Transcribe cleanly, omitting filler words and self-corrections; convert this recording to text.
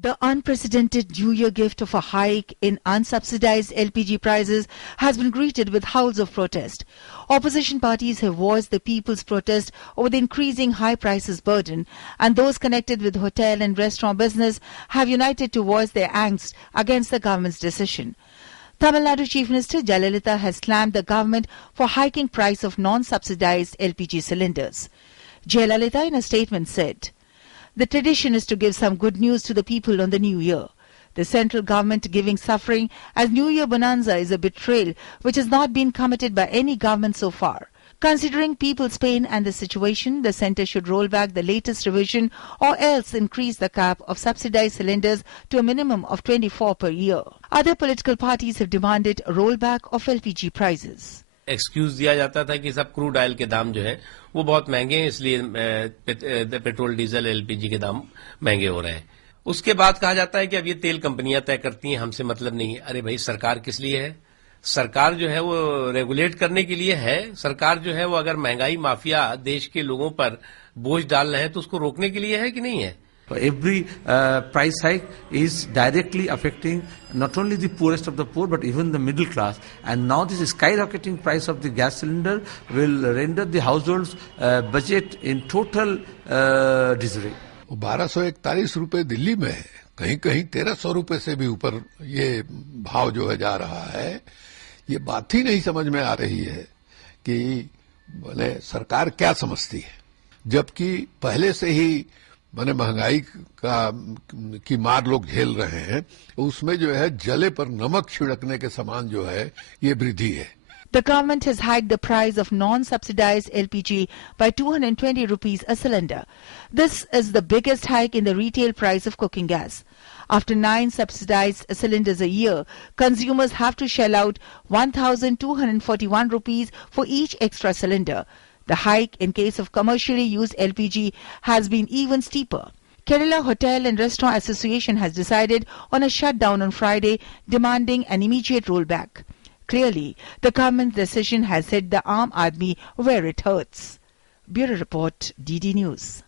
The unprecedented New Year gift of a hike in unsubsidized LPG prices has been greeted with howls of protest. Opposition parties have voiced the people's protest over the increasing high prices burden, and those connected with hotel and restaurant business have united to voice their angst against the government's decision. Tamil Nadu Chief Minister Jayalalitha has slammed the government for hiking price of non-subsidized LPG cylinders. Jayalalitha in a statement said, "The tradition is to give some good news to the people on the New Year. The central government giving suffering as New Year bonanza is a betrayal which has not been committed by any government so far. Considering people's pain and the situation, the centre should roll back the latest revision or else increase the cap of subsidized cylinders to a minimum of 24 per year." Other political parties have demanded a rollback of LPG prices. Excuse दिया जाता था कि सब crude oil के दाम जो है वो बहुत महंगे हैं, इसलिए पेट्रोल डीजल एलपीजी के दाम महंगे हो रहे हैं। उसके बाद कहा जाता है कि अब ये तेल कंपनियां तय करती हैं, हमसे मतलब नहीं है। अरे भाई, सरकार किस लिए है? सरकार जो है वो रेगुलेट करने के लिए है। सरकार जो है वो अगर महंगाई माफिया देश के लोगों पर बोझ डाल रहे हैं तो उसको रोकने के लिए है कि नहीं है? Every price hike is directly affecting not only the poorest of the poor but even the middle class. And now this skyrocketing price of the gas cylinder will render the household's budget in total disarray. 1241 रुपए दिल्ली में है, कहीं कहीं 1300 रुपए से भी ऊपर ये भाव जो है जा रहा है। ये बात ही नहीं समझ में आ रही है कि बोले सरकार क्या समझती है, जबकि पहले से ही माने महंगाई की मार लोग झेल रहे हैं। उसमें जो है जले पर नमक छिड़कने के समान जो है ये वृद्धि है। The government has hiked the price of non-subsidized LPG by 220 rupees a cylinder. This is the biggest hike in the retail price of cooking gas. After 9 subsidized cylinders a year, consumers have to shell out 1,241 rupees for each extra cylinder. The hike in case of commercially used LPG has been even steeper. Kerala Hotel and Restaurant Association has decided on a shutdown on Friday, demanding an immediate rollback. Clearly, the government's decision has hit the Aam Aadmi where it hurts. Bureau Report, DD News.